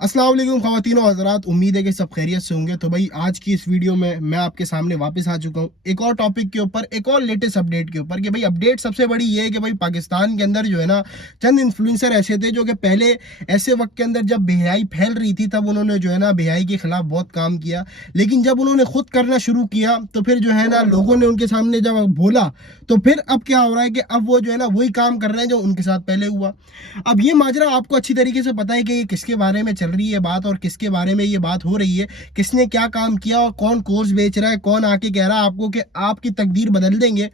अस्सलाम वालेकुम ख़वातीन और हज़रात, उम्मीद है कि सब खैरियत से होंगे। तो भाई आज की इस वीडियो में मैं आपके सामने वापस आ चुका हूँ एक और टॉपिक के ऊपर, एक और लेटेस्ट अपडेट के ऊपर। कि भाई अपडेट सबसे बड़ी ये है कि भाई पाकिस्तान के अंदर जो है ना, चंद इन्फ्लुएंसर ऐसे थे जो कि पहले ऐसे वक्त के अंदर जब बेहयाई फैल रही थी तब उन्होंने जो है ना बेहयाई के खिलाफ बहुत काम किया। लेकिन जब उन्होंने खुद करना शुरू किया तो फिर जो है ना लोगों ने उनके सामने जब बोला तो फिर अब क्या हो रहा है कि अब वो जो है ना वही काम कर रहे हैं जो उनके साथ पहले हुआ। अब ये माजरा आपको अच्छी तरीके से पता है कि ये किसके बारे में चल रही है बात और किसके बारे में ये बात हो रही है, किसने क्या काम किया और कौन कोर्स बेच रहा है, कौन आके कह रहा है आपको कि आपकी तकदीर बदल देंगे।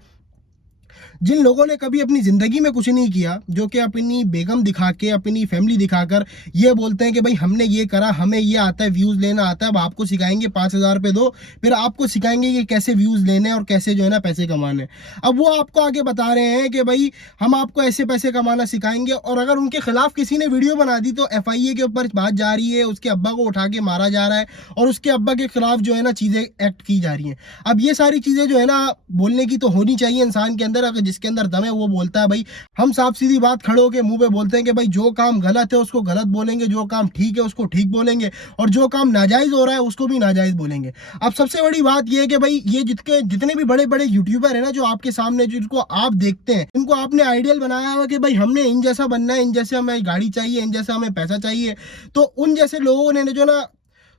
जिन लोगों ने कभी अपनी ज़िंदगी में कुछ नहीं किया, जो कि अपनी बेगम दिखा के, अपनी फैमिली दिखाकर ये बोलते हैं कि भाई हमने ये करा, हमें ये आता है, व्यूज़ लेना आता है, अब आपको सिखाएंगे, 5,000 रुपये दो, फिर आपको सिखाएंगे कि कैसे व्यूज़ लेने हैं और कैसे जो है ना पैसे कमाने। अब वो आपको आगे बता रहे हैं कि भाई हम आपको ऐसे पैसे कमाना सिखाएंगे, और अगर उनके खिलाफ किसी ने वीडियो बना दी तो FIA के ऊपर बात जा रही है, उसके अब्बा को उठा के मारा जा रहा है और उसके अब्बा के खिलाफ जो है ना चीज़ें एक्ट की जा रही हैं। अब ये सारी चीज़ें जो है ना बोलने की तो होनी चाहिए इंसान के अंदर, अगर जिसके अंदर दम है वो बोलता है। भाई हम साफ सीधी बात खड़े होके मुंह पे बोलते हैं कि भाई जो काम गलत है उसको गलत बोलेंगे, जो काम ठीक है उसको ठीक बोलेंगे, और जो काम नाजायज हो रहा है उसको भी नाजायज बोलेंगे। अब सबसे बड़ी बात ये है कि भाई ये जितने भी बड़े बड़े यूट्यूबर है ना जो आपके सामने, जिनको आप देखते हैं, इनको आपने आइडियल बनाया हुआ कि भाई हमने इन जैसा बनना है, इन जैसे हमें गाड़ी चाहिए, इन जैसा हमें पैसा चाहिए। तो उन जैसे लोगों ने जो ना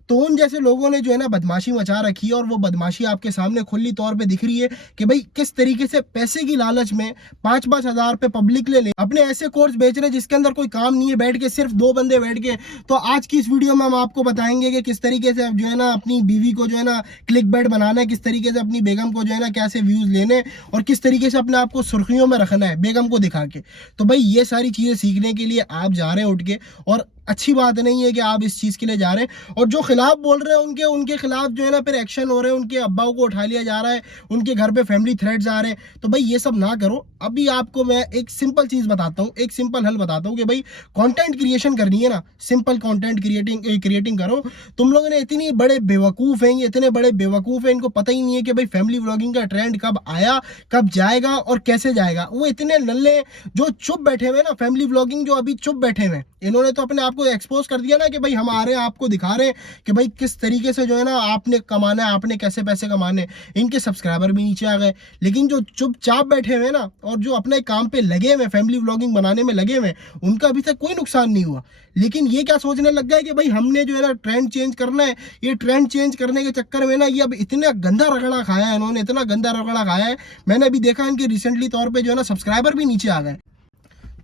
तो उन जैसे लोगों ने जो है ना बदमाशी मचा रखी है, और वो बदमाशी आपके सामने खुली तौर पे दिख रही है कि भाई किस तरीके से पैसे की लालच में 5-5 हज़ार रुपये पब्लिक ले अपने ऐसे कोर्स बेच रहे हैं जिसके अंदर कोई काम नहीं है, बैठ के सिर्फ 2 बंदे बैठ के। तो आज की इस वीडियो में हम आपको बताएंगे कि किस तरीके से जो है ना अपनी बीवी को जो है ना क्लिक बैट बनाना है, किस तरीके से अपनी बेगम को जो है ना कैसे व्यूज लेने, और किस तरीके से अपने आप को सुर्खियों में रखना है बेगम को दिखा के। तो भाई ये सारी चीज़ें सीखने के लिए आप जा रहे हैं उठ के, और अच्छी बात नहीं है कि आप इस चीज़ के लिए जा रहे हैं। और जो खिलाफ बोल रहे हैं उनके उनके खिलाफ जो है ना फिर एक्शन हो रहे हैं, उनके अब्बाओं को उठा लिया जा रहा है, उनके घर पे फैमिली थ्रेट्स आ रहे हैं। तो भाई ये सब ना करो। अभी आपको मैं एक सिंपल चीज़ बताता हूँ, एक सिंपल हल बताता हूँ कि भाई कंटेंट क्रिएशन करनी है ना, सिंपल कंटेंट क्रिएटिंग करो। तुम लोगों ने इतनी बड़े बेवकूफ़ हैं, ये इतने बड़े बेवकूफ़ हैं, इनको पता ही नहीं है कि भाई फैमिली व्लॉगिंग का ट्रेंड कब आया, कब जाएगा और कैसे जाएगा। वो इतने नल्ले जो चुप बैठे हुए ना, फैमिली व्लॉगिंग जो अभी चुप बैठे हुए, इन्होंने तो अपने आप को एक्सपोज कर दिया ना कि भाई हम आ रहे हैं, आपको दिखा रहे हैं कि भाई किस तरीके से जो है ना आपने कमाना है, आपने कैसे पैसे कमाने। इनके सब्सक्राइबर भी नीचे आ गए। लेकिन जो चुपचाप बैठे हुए ना और जो अपने काम पे लगे हुए, फैमिली व्लॉगिंग बनाने में लगे हुए, उनका अभी तक कोई नुकसान नहीं हुआ। लेकिन ये क्या सोचने लग गए कि भाई हमने जो है ना ट्रेंड चेंज करना है। ये ट्रेंड चेंज करने के चक्कर में ना ये अब इतना गंदा रगड़ा खाया है इन्होंने, इतना गंदा रगड़ा खाया है। मैंने अभी देखा इनके रिसेंटली तौर पर जो है ना सब्सक्राइबर भी नीचे आ गए।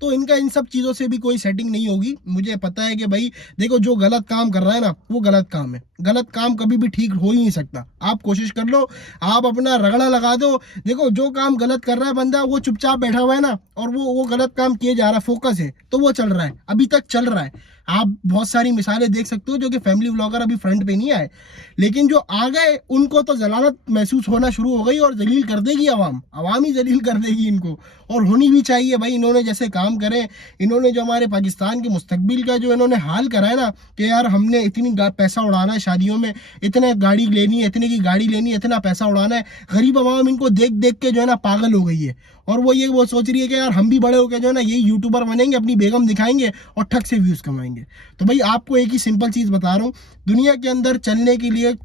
तो इनका इन सब चीज़ों से भी कोई सेटिंग नहीं होगी। मुझे पता है कि भाई देखो, जो गलत काम कर रहा है ना वो गलत काम है। गलत काम कभी भी ठीक हो ही नहीं सकता। आप कोशिश कर लो, आप अपना रगड़ा लगा दो। देखो जो काम गलत कर रहा है बंदा, वो चुपचाप बैठा हुआ है ना, और वो गलत काम किए जा रहा है, फोकस है तो वो चल रहा है, अभी तक चल रहा है। आप बहुत सारी मिसालें देख सकते हो जो कि फैमिली व्लॉगर अभी फ्रंट पे नहीं आए, लेकिन जो आ गए उनको तो जलालत महसूस होना शुरू हो गई, और जलील कर देगी आवाम ही जलील कर देगी इनको। और होनी भी चाहिए भाई। इन्होंने जैसे काम करे, इन्होंने जो हमारे पाकिस्तान के मुस्तकबिल का जो इन्होंने हाल करा है ना कि यार हमने इतनी पैसा उड़ाना है शादियों में, इतने गाड़ी लेनी है, इतने की गाड़ी लेनी है, इतना पैसा उड़ाना है। गरीब आवाम इनको देख देख के जो है ना पागल हो गई है, और वो सोच रही है कि यार हम भी बड़े होकर जो है ना यही यूट्यूबर बनेंगे, अपनी बेगम दिखाएंगे और ठग से व्यूज़ कमाएंगे। तो भाई आपको एक ही सिंपल चीज़ बता रहा हूँ, दुनिया के अंदर चलने के लिए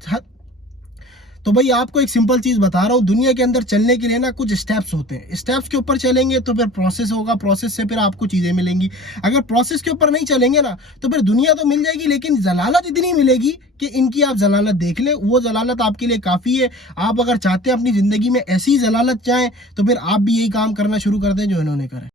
तो भाई आपको एक सिंपल चीज़ बता रहा हूँ, दुनिया के अंदर चलने के लिए ना कुछ स्टेप्स होते हैं। स्टेप्स के ऊपर चलेंगे तो फिर प्रोसेस होगा, प्रोसेस से फिर आपको चीज़ें मिलेंगी। अगर प्रोसेस के ऊपर नहीं चलेंगे ना तो फिर दुनिया तो मिल जाएगी, लेकिन जलालत इतनी मिलेगी कि इनकी आप जलालत देख लें, वो जलालत आपके लिए काफ़ी है। आप अगर चाहते हैं अपनी ज़िंदगी में ऐसी जलालत चाहें तो फिर आप भी यही काम करना शुरू कर दें जो इन्होंने करा।